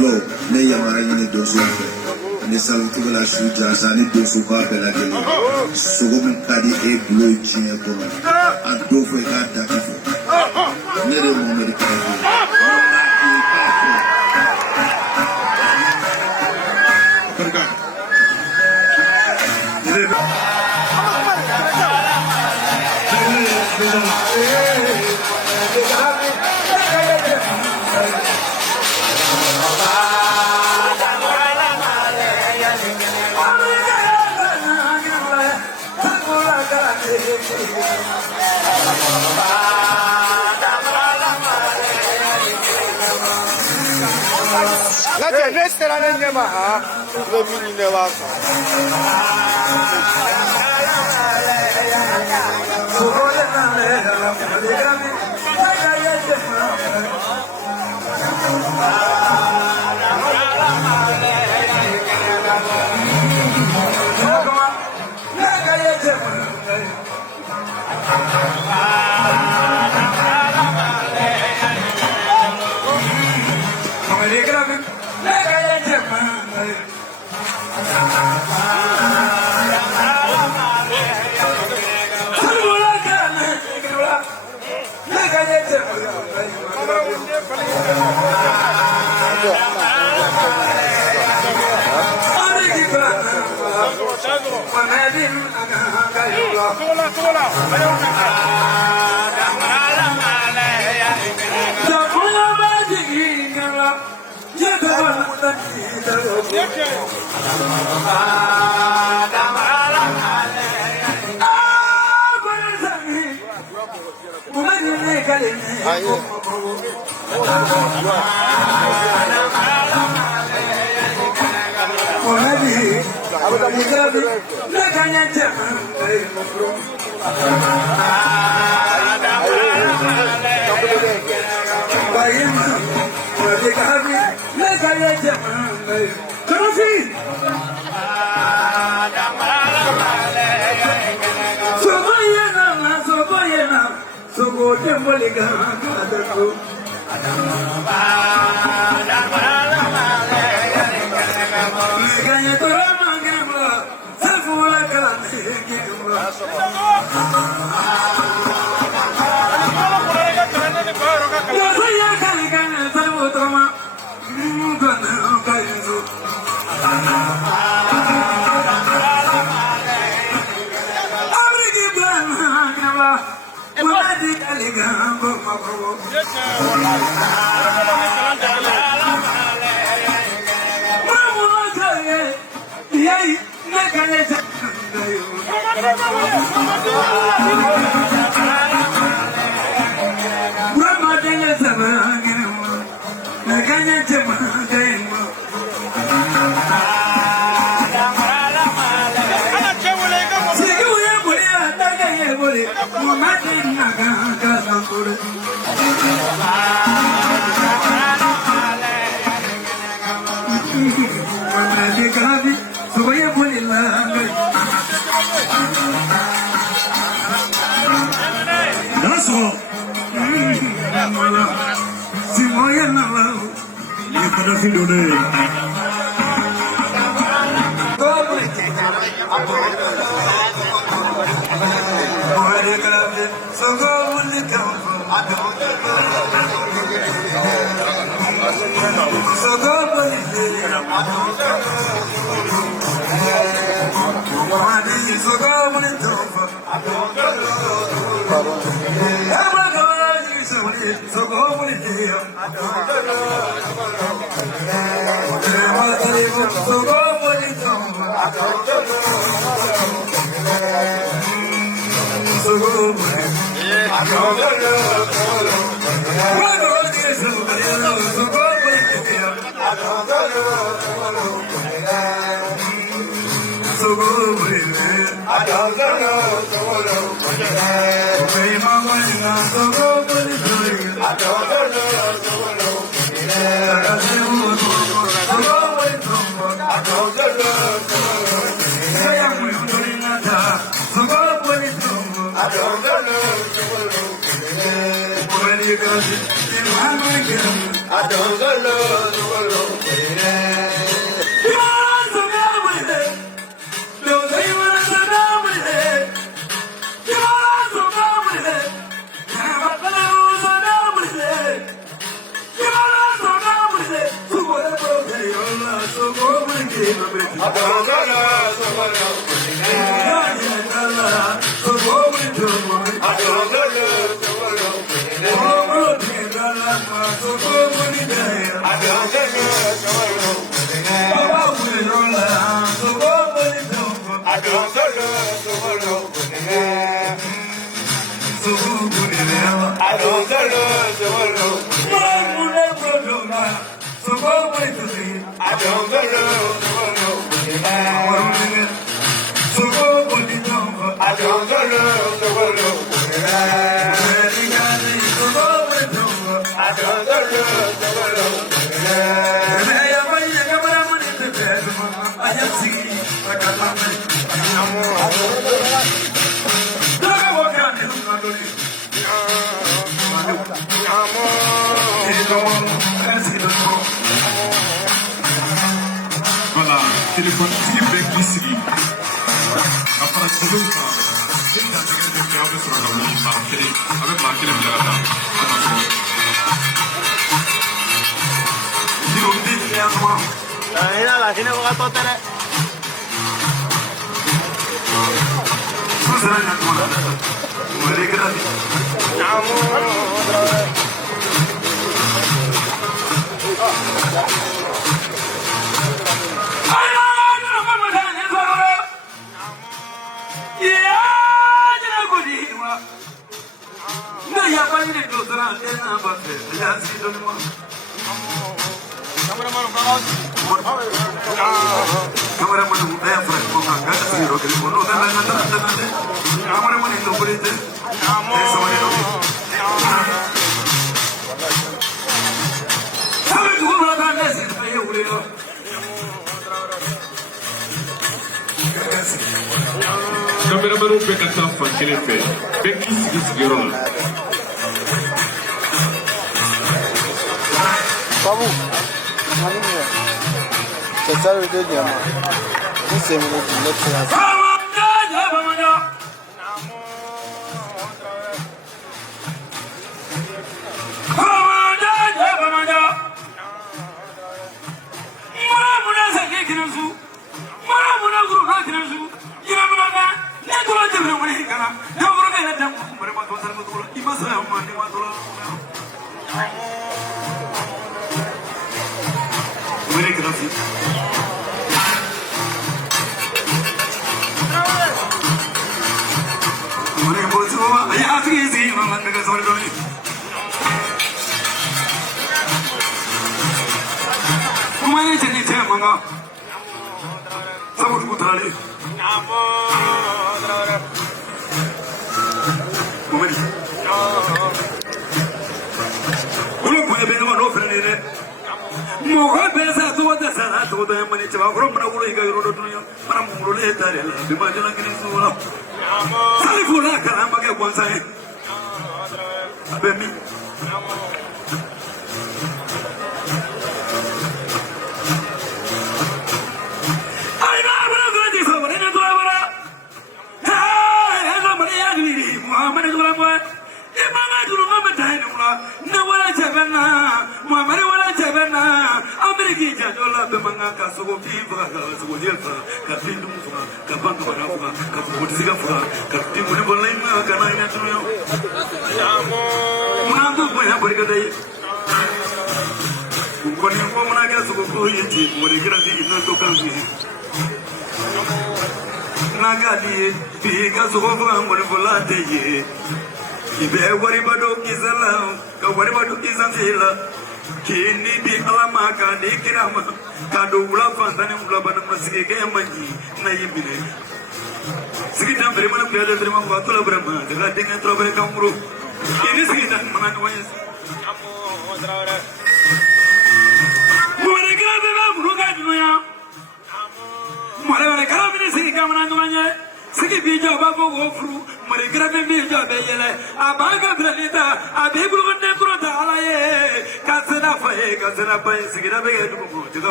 Hello, ne yamara ni dozo ni salutu la shuja sani dozo ba bela gele sogo min kadi e blow jinya kono ado fo ka da kifo ne de mo me ka Latte resta la niña más, lo mini ne va. I don't know. Voilà, téléphone qui est ici. Après, c'est le cas. C'est un truc de faire sur la ligne, avec marqué le blabla. La gente va a tocar. Cameraman bɛɛ ka taa fan kelen fɛ bɛɛ k'i sigi sigiyɔrɔ la. Babu, mani mi. C'est ça le deuxième. Ni c'est mon excellence.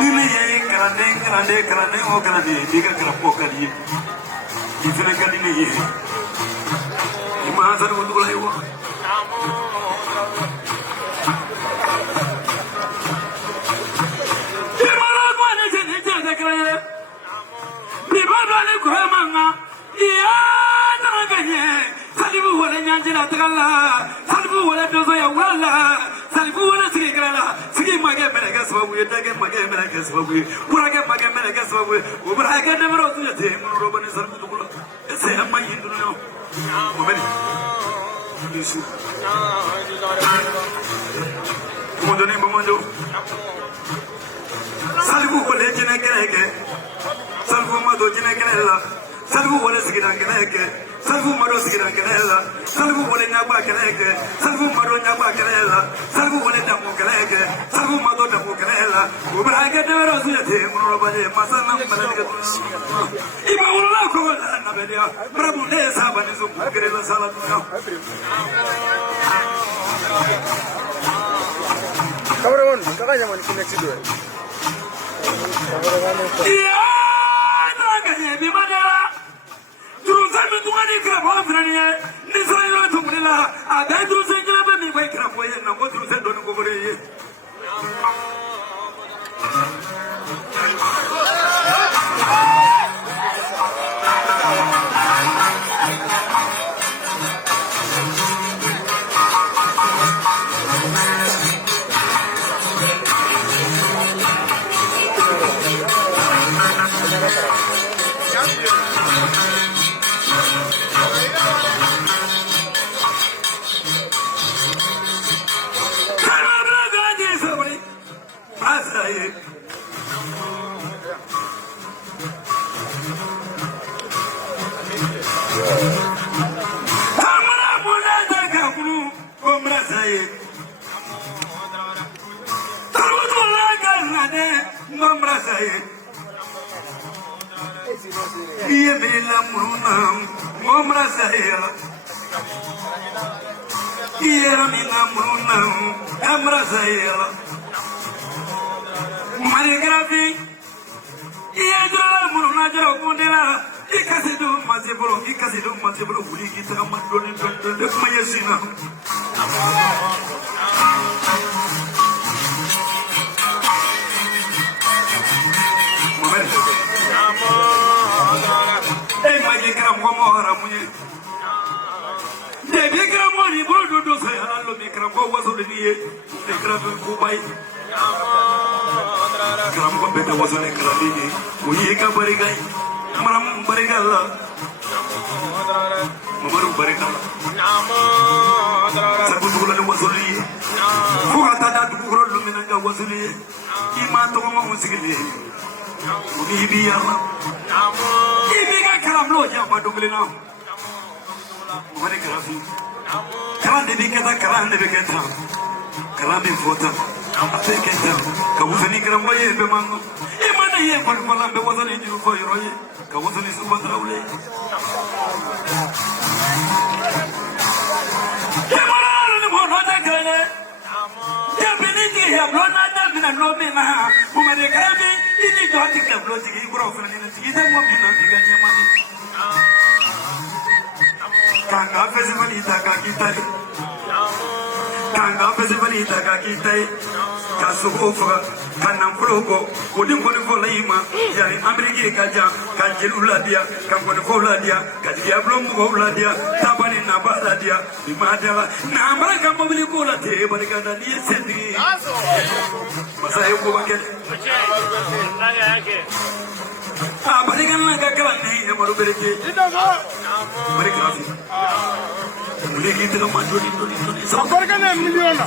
Ni ne ye kalanden o kalanden b'i ka karamɔgɔ ka di ye ifene kadini ye ima zaru dulai wa imara ko ne je de kare bi ba ne ko manga ya na ganye salibu wala nyanjira tagalla salibu wala dozo ya wala salibu wala sigrala sigi mage merega sababu yedage mage merega sababu urage mage merega sababu ubrage nemro tujete muro bani sarbu dukula ese amma yinduno momeni isu mondo ne mondo salibu wala jina kereke salibu mado jina kerela salibu wala sigira kereke salvu maro sigira kerela salvu wala nyaba kereke salvu maro nyaba kerela salvu wala damu kereke salvu mado damu kerela ubrage dero suyete muro bani masana malaka iba wala ko na bedia prabu ne sabani zu kerela salatu Kawan, kakak zaman koneksi dua. Iya, nanganya di mana? Turusan bentukannya kerap berani. Nisraya itu mulailah. Ada turusan kerap ni baik kerap boleh. Namun turusan dono kuburi. Iya bila munam, ngomra saya. Iya bila munam, ngomra saya. Mari grafi. Iya jual munam jual kundela. Ikasidu masih belum buli kita amat dolen mayasina. Kasukofa kanamproko odingoni volaima yani Amerika kaja kanjeluladia kankoni voladia kadia blomu voladia tabani nabaladia bimadela na amraka mobili kola te barikada ni sendi masayo ko bakele barikana kakala ni amaru bereke barikana muliki te mandoni doni Barikana miliona.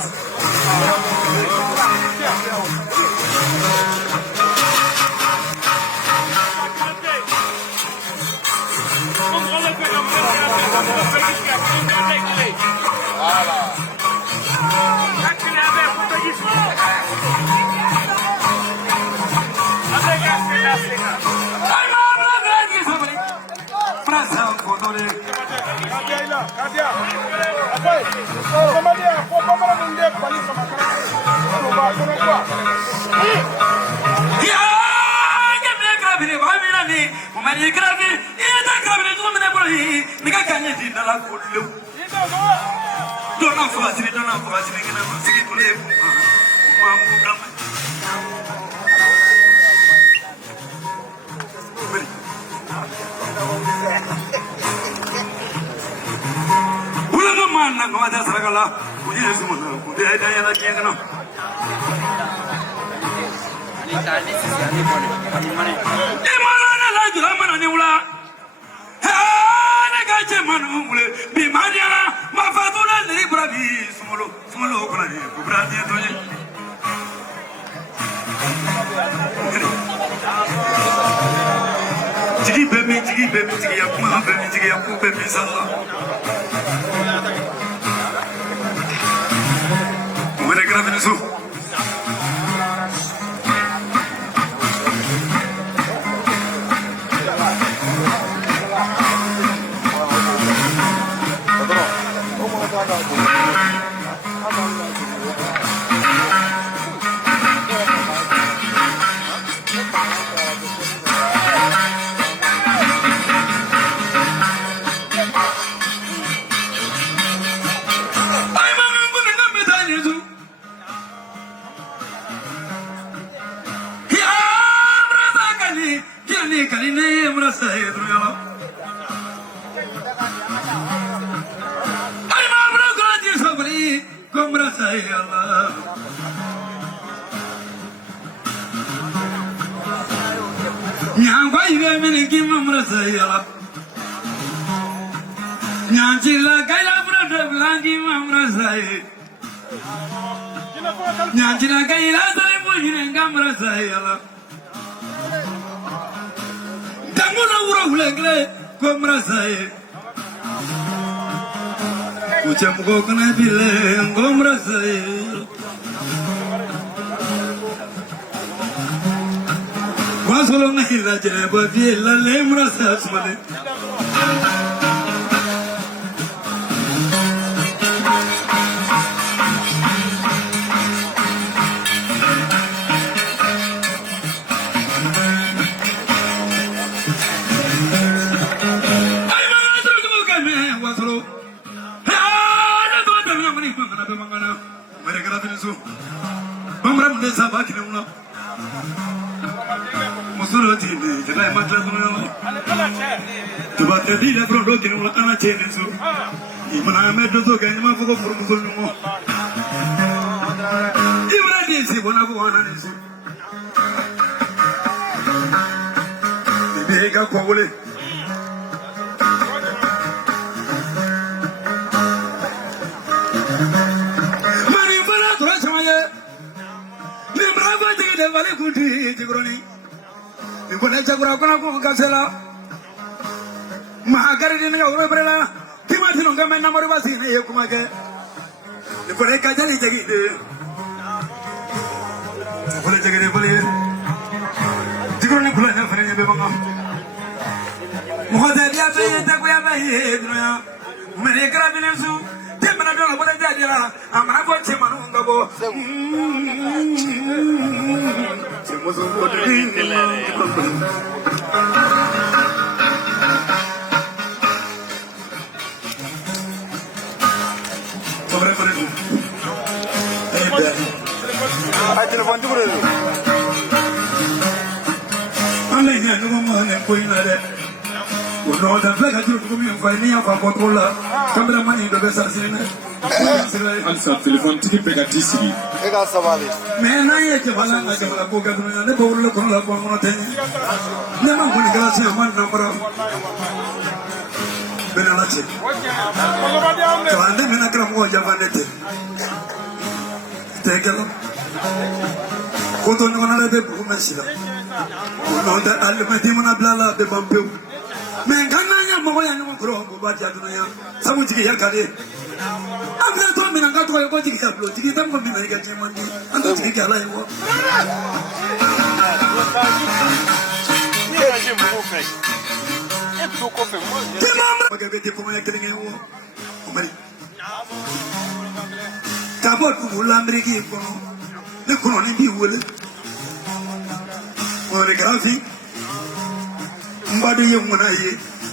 Ya, boy, nigga can you did not good look. Don't know for us, don't know for us, and I'm sick to live. Man, no other Sagala, who is one who died again.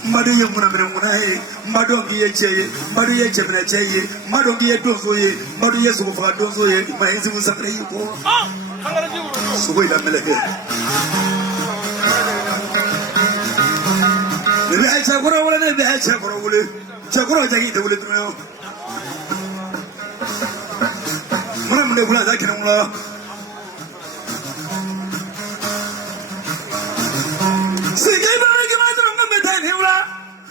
Madu ye munaye, Madongi ye cheye, Madu ye chemina cheye, Madongi ye dozoye, Madu ye sufa dozoye, Mahizi musakre yuko. Suwe da meleke. Nebe acha kura wala nebe acha kura wale, chakura jagi te wale tumeyo. Muna mune kula zaki na mula. Sige ba me kima tro me tani wala,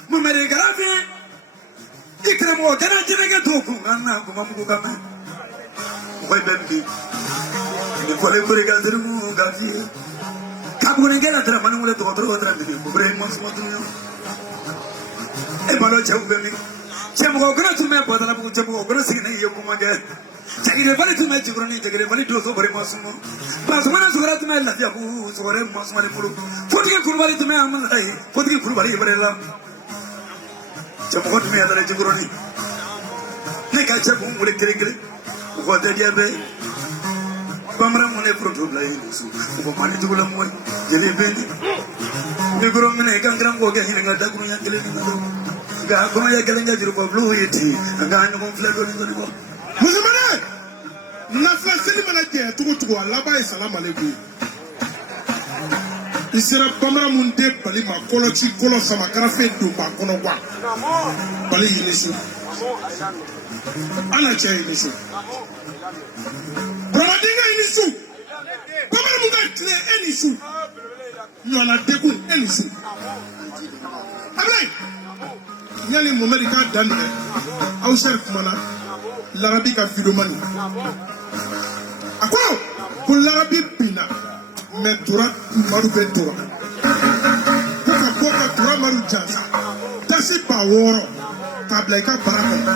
mu mere garafi. Ikramo kana jinega toku anna ko mamu kama. Ko bembi. Ni kole kore gazuru gafi. Kabune gela tra manu mule to otro tra ndi. Bre mos motuyo. E malo chau bembi. Chemu ko kana tume padala bu chemu ko kana sigine yo kumage. Chagire vale tume chigurani chagire vale doso bre mosumo. Pasumana sugara tume la ya bu sugare mosmare mulu. Fotike kurwali tume amalai. Fotike kurwali brela. Chemu ko tume adare chigurani. Ne ka chemu mule kire. Ko te diabe. Kamera mune protobla yesu. Ko mani tugula moy. Jeli bendi. Ne goro mene kangram ko ge hinga da guru yakele ni ngado. Ga kono yakele ngadi ko blue yiti. Ga nyu ko fledo ni ngado. Musamane. Na faseni mana je tugo alaba assalamu alaikum. Isira kamera munde bali ma kolochi kolo sama karafe do ba kono kwa. Bali yinisu. Ana che yinisu. Bramadinga inisu. Kamera munde kle enisu. Yona deku enisu. Ablay. Nyali momeri ka dande. Au ser kumana. L'Arabie ka fidomani. Ako ko l'Arabie pina. Mais tora maru betora. Ko ka tora maru jansa. Tasi pa woro. Kabla ka baraka.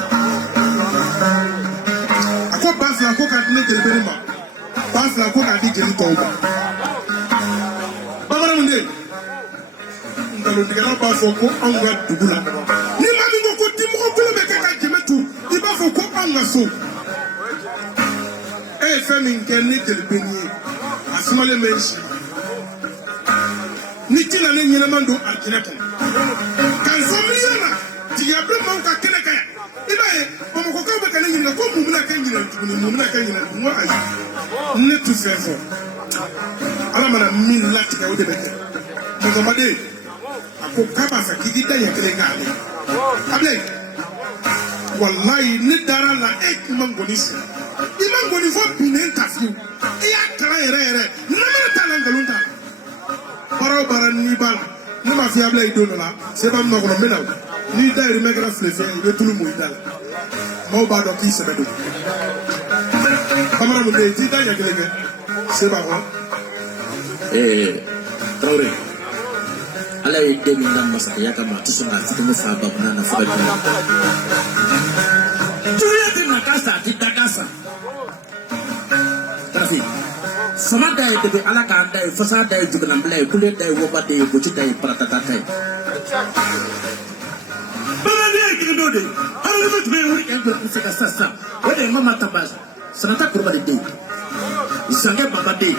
Ako bafla ko ka dine telebeni ma. Bafla ko ka di jeli tawba. Bamara munde. Ndalo digara ba fo ko anga dugula. Ni ma mi ko timo ko le be ka jemetu. Di ba fo ko anga so. E fe min ke ni telebeni. Asmale menshi. Ni tina ne nyina mando arjinata. Kan so miliyona. Ti ya bre mo ka kene kaya. Ibaye, mo ko ka be kan nyina ko mu na kan nyina tuni mu na kan nyina mo ayi. Ne tu fefo. Ala mana min lati ka ode bete. Mo ko made. Ako kaba sa kigita ya kene ngale. Able. Wallahi ni dara la ek mangonisi. Imangoni fo bine interview. Iya kala ere. Namara talangalunda. Bara ni bala. Nama fi abla idono la. Seba mno kono menaw. Ni dairi megra flefe be tulu mo idala. Mo ba do ki sebedo. Kamara mo de ti da ya gelege. Seba ko. Traore. Ala e de ngam masa ya kama tusuna tsumu fa ba na fa ba. Tuya de nakasa ti takasa. Trafi. Sama dai de ala ka dai fasa dai jugnan blai kule dai woba dai buci dai pratata kai. Bala dai kido de. Haru de be wuri en ko saka sasa. Wede mama tabas. Sanata kurba de dai. Isange baba dai.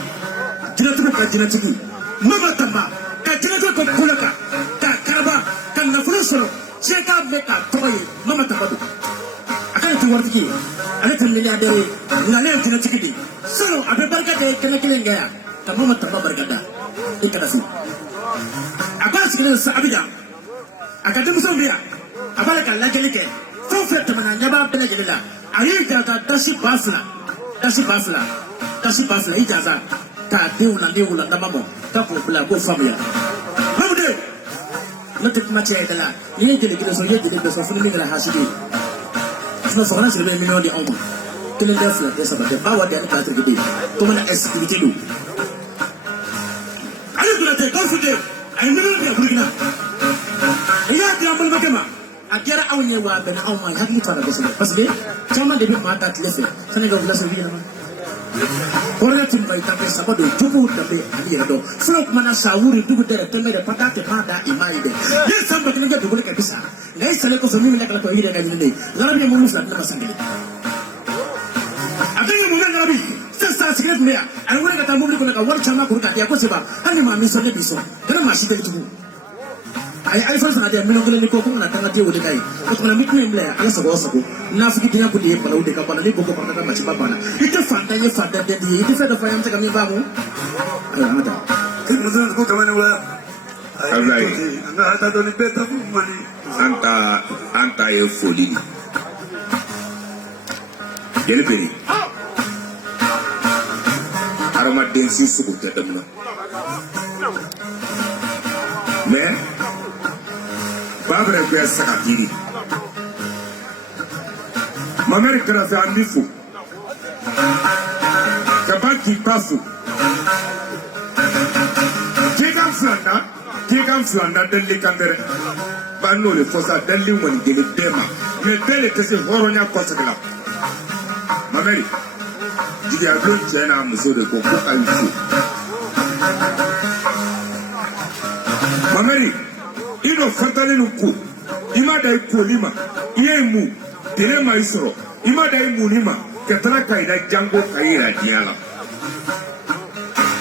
Jina tu ka jina tigi. Mama tamba. Ka jina ko kulaka. Ka karaba kan na furusoro. Cheka meka toy mama tamba. Akan tu wartiki. Ala tamle ya dai. Ngale jina tigi. Solo abe barka de kena gaya kamu mata barkada ikadafi abbas kena sabida akade musambia abala kala gelike fofet mana nyaba bela gelila ayi ta dasi bafla ijaza ta deuna namamo ta ko bla ko famia babude mate mate dala ni gelike so yede de so funi ngala hasidi so so na sebe million de onko tele defla de sabate bawa de ka trigidi to mana escrite do ayo durate konfude ay nuna de burkina iya di amal bakema akira awne wa ben aw ma hakki tara de parce que chama de ma ta tlefe senegal la so wi na korga tin bay ta sabado tubu tabe ali do flok mana sawuri dugu de tembe de patate pada imaide ye samba kinga dugu ke bisa ngai sale ko so mi la ko ide na ni ngarabi mo musla na masangeli atenga mo ngarabi sasa secret mea alwala kata mo ko ka war chama ko ka ya ko seba hani ma mi so de biso kana ma shi de tubu ay fa sa de million ko ko na tanga te wode kai ko na mi ku imle ala sago sago na fiki tinya ko de bala wode ka bala ni ko ko ka ma ci baba na ite fanta ye fanta de di ite fe da fa yam ta ka mi ba mu ay amata Kita mesti ko kemana wala. Alright. Anga hata doni beta fu mani. Anta ye foli. Jeli beri. Arama densi suku tedamna. Mais babre be sakatiri. Mameri kana fa andifu. Kabaki pafu. Tigan flanda deli kandere banno le fosa deli woni gele dema me dele kese horonya kosakla mameri digi aglo chena muso de ko ayu mameri ino fatale nuku ima dai kolima yemu dele maisro ima dai munima ketara kaida jango kaira diala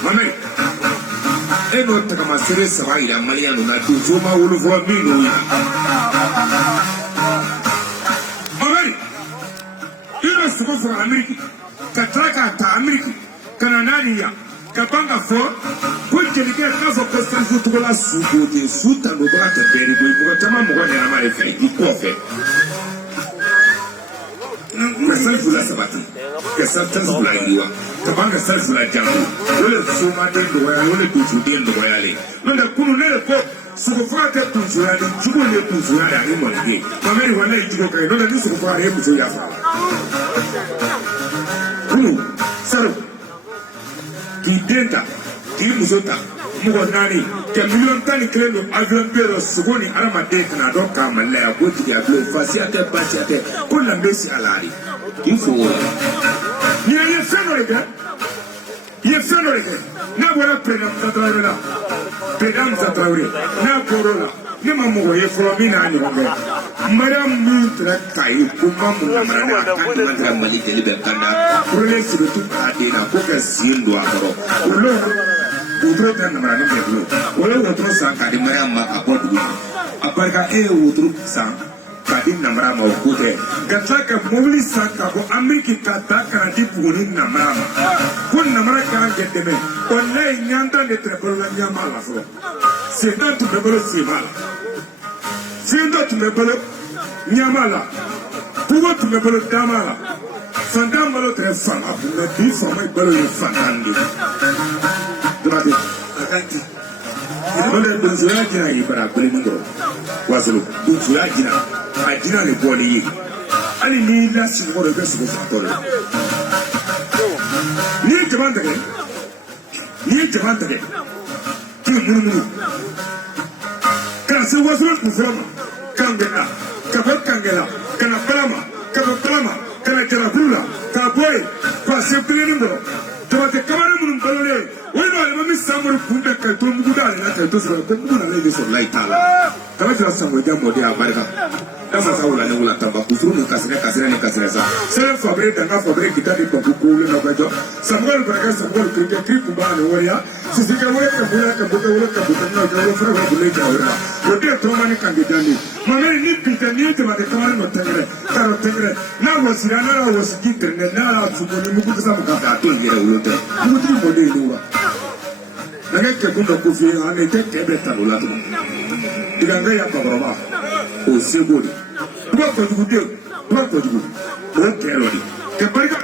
mameri eno takama sere saba ira maliano na tuzo ma wulu fo mino ya amari ino suko fo ameriki katraka ta ameriki kananania kapanga fo kunjelike kazo kostanzu tukola suko de suta no ba ta beri do ko tama mo ganya na mare fai ikofe Kesal fula sabati, kesal fula iliwa, kabanga kesal fula jangu. Wale suma dendo waya, wale tuju dendo waya le. Nanda kunu nele ko sukufa ke tuju yali, jugo le tuju yali ani mwalike. Mameri wale jugo kaya, nanda ni sukufa ale muzo ya fala. Kunu, saru, ki denta, ki muzota, mugo nani, ke milion tani kreno avion pero sugoni alama dek na doka malaya goti ya glo fasiate basiate kuna mbesi alari info ni ye fenoleke na wala pedam zatraure na korola ni mamugo ye fromina ani ngombe madam mutra kai kuma mun marana kan mantra malike libe kanda prole sirutu adena ko ka sindo akoro ulo utro tan namara ni bebulo wala utro san ka di marama apodu aparka utro san ka di namara ma okote gataka mobili san ka ko ameriki ka ta ka di puni namara kun namara ka gedeme wallahi nyanda de trebolo la nyama la fo c'est dans tout le bolo c'est mal c'est dans tout le bolo nyama la pour tout le bolo damala sandam bolo très fama pour le bi fama bolo le fatandi Dati, akanti. Manda donzura jina ibara bele ningo. Wasolo, donzura jina. Ajina le boli yi. Ali ni la singo de besu fatore. Ni jamante. Ki munu. Kan se wasolo kuframa. Kangela. Kabot kangela. Kana palama. Kana jarabula. Kaboy. Pa sempre ningo. Tomate kamara mun balole. Wino alima samuru kunda kato muguda na kato sura ko muguna na ile so laitala. Kamata samu jambo dia barka. Kama saula ne wala tamba kufuru kasira sa. Sele fabre danga fabre kitadi ko kule na bajo. Samuel baraka Samuel kike kripu bana wala. Sisi ka wala ka buka na jawo fara ko bule jawo. Wote to mani kangidani. Mameri ni pitani te mate kamara no tengere. Karo tengere. Na wasira na wasiki terne na tsuboni mugudu samu ka ta to ngere ulote. Mugudu mode iluwa. Nanga kekundo kufi ane te kebeta ulatu. Diganga ya pabroma. O seguri. Tuwa kojugu. O kelodi. Ke barika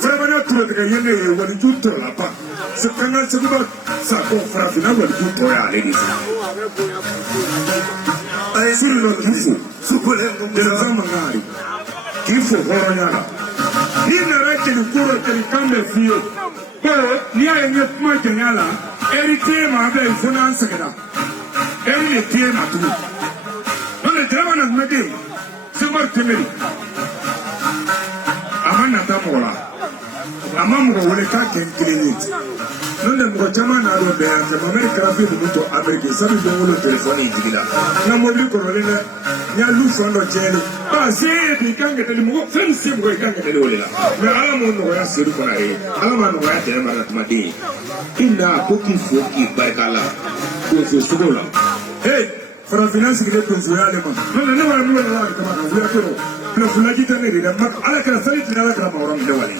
frabana tuwa de yene wali jutto la pa. Sekanga seguba sa ko frafina wali jutto ya lady. Ay suru no kifu. Supole de zamangari. Kifu horonyala. Ni na rake ni kuro ke kambe fio. Ko ni ayenye kuma kenyala. Erite ma be funa sakada. Eri tie ma tu. Nole drama na mede. Semar temeri. Amana tamola. Amamu ko wole ka ken clinic. Nole mo jama na do be ante America rafi du to America sabi do wolo telephone digila. Na mo li ko role na nya lu fondo jeli. Ba se bi kanga tele mo fen se mo kanga tele wole la. Me ala mo no ya se du ko na e. Ala ma no ya tele mara tmadi. Inda koki foki barkala ko so sugola hey farafinna sigilen donso y'ale ma n'o ne wari min bɛ kama ka wuya kɔrɔ kunnafoniyaji tɛ ne de dɛ ala kɛra sali tɛ ala kɛra maa wɛrɛ min tɛ wale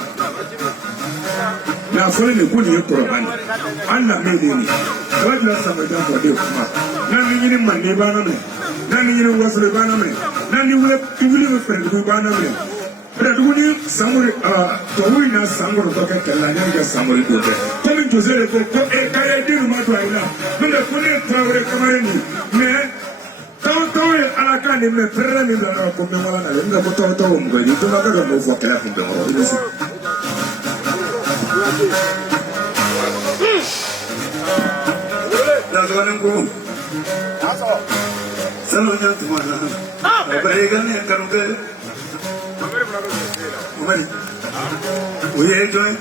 nka a fɔlen de ko nin ye kɔrɔba de an lamɛn de nin ala jira samajan fɔ de kuma n'an ni ɲini manden b'an na minɛ n'an ni ɲini wasolo b'an na minɛ n'an ni wuli bɛ fɛrɛdugu b'an na minɛ fɛrɛdugu ni samori tubabu in na samori dɔ kɛ kɛlɛ la yanni ka samori dɔ kɛ komi jose de ko k'ale den ma to a yi la n'o tɛ ko ne ye tarawele kamalen nin mais tɔw ye ala kan de minɛ fɛrɛrɛ min bila ko mɛn wala na dɛ n'o tɛ ko tɔw mɔgɔ ye dɔnba ka dɔ m'o fɔ kɛlɛ kun bɛn kɔrɔ i bɛ se. Dasani ko salo nya tuma na barega ne kanu ke umari oye join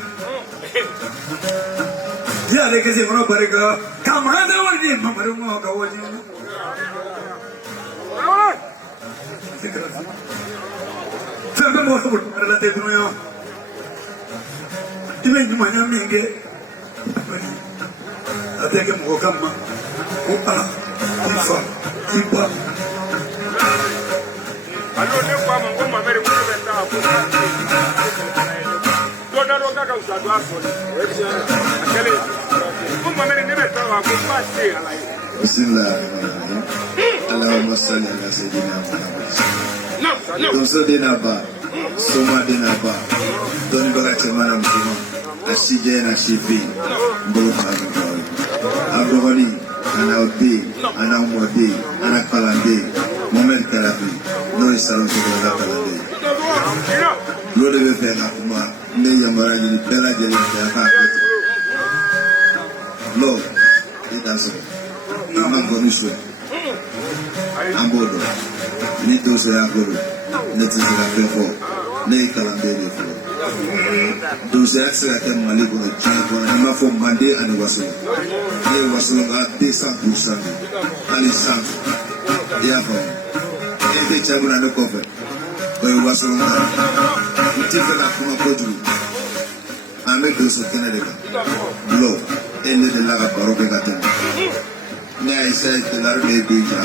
ya le ke se mono barega kamera de wadi mamaru mo ga wadi sempre mo so la te no yo dime ni manya minge ateke mo kama upa ifa ipa alo ne kwa mango mamere mo beta ko do da ro ka usado aso akele mo mamere ne beta wa ko pase ala yi bismillahirrahmanirrahim allahumma salli ala sayyidina muhammad doso de naba soma de naba doni baga chemana mtuma ashije na shifi mbolo kama Abdogani, Anaudi, Anamodi, Anakalande, Mohamed Karabi, no is sound to the Kalande. Lord of the Nakuma, Neyamara, Bella Jelly, Lord, it does. Namangoniswe, Ambodo, Nito Sayagoro, Netis Rafefo, Ney Kalande. Those extra can Malibu, China, for Monday and Wasolo. They was at this Sunday, and it's Sunday. Therefore, if they travel on the cover, but it was on the Tiffany from a country, and make those of Canada blow, ended the Laga Baroque. Now I said the Larry Bija,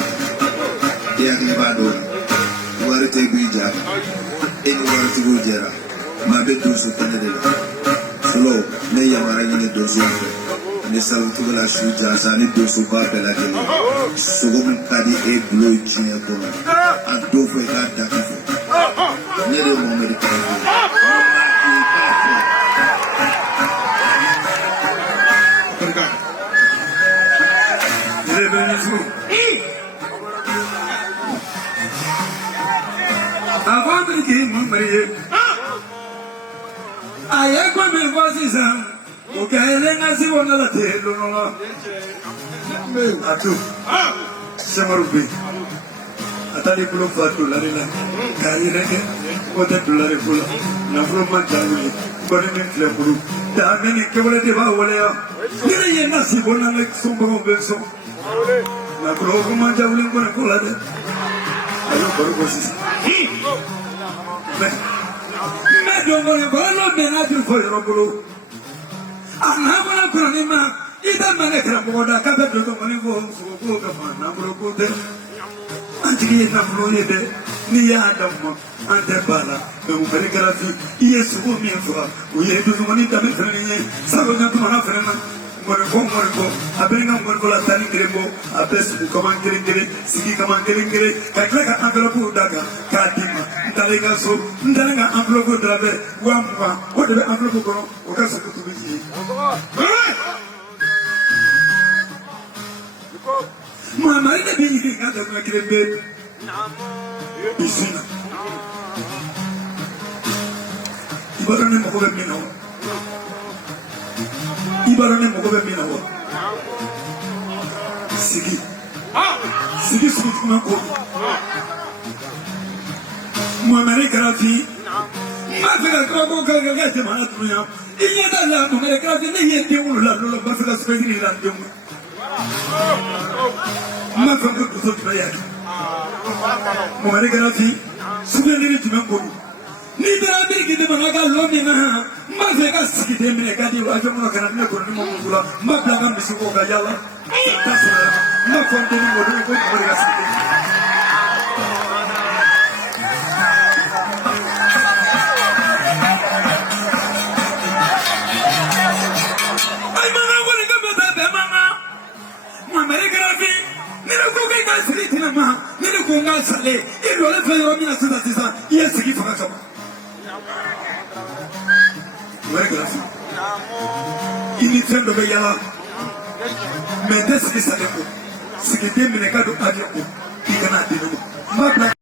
Yakibado, Warite Bija, anywhere to go there. Ma be dosu Canada. Solo, ne yamara ni dosu afe. Ne salutu la shuja zani dosu ba bela gele. Sogo men kadi e blow jinya kono. Adofo e ga dakifo. Ne de mo America. Ne be ni fu. Avant de que mon marié aye kwa me voziza ukele ngasi bona la telo no atu samarubi atali bulo fatu la rela kali reke ote dolare bula na bro manjali bone min fle bulu da meni ke wala de ba wala ya ni ye ngasi bona le sombo benso na bro ko manjali ngone kola de ayo baro kosis me dongone bolo bena bi fo robolo ana bana kurani ma ida mane kra boda ka be dongone go ko ka fa na bro ko de anjigi na bro ye de ni ya adam ante bala be mu bere grafi yesu ko mi fa o ye dongone ta be frene sa go na ko na frene Morgo, abenga morgo la tani grebo, abes kaman kere, sigi kaman kere, kaklega envelope daga, kadima, ndalega so, ndalega envelope drabe, wamwa, whatever envelope kono, okaso kutubizi. Mama ina bini ngada mwa kirebe. Isina. Ibarane mokobe mina. Ibarane mokobe mina wa sigi ko Muhammad Karafi mafika kwa kwa jamaa tunya inyada la Muhammad Karafi ne yende wulu la lo mafika spending la ndum mafika ko to ya Muhammad Karafi subeni tumengo ni bera birki de managa lomina mafika sigi de mine kadi wa jamaa kana ne ko ni mo mula mabla ngam bisi ko ga yalla ma fonde ni mo do ko mo ga sigi ka sigi tina ma ni ne ko ngal sale e do le fa yo mi na sisa ye sigi fa ka ba wala ka fi ini tendo be yala me des ki sale ko sigi de mi ne ka do adio ko ki kana dinu ma bla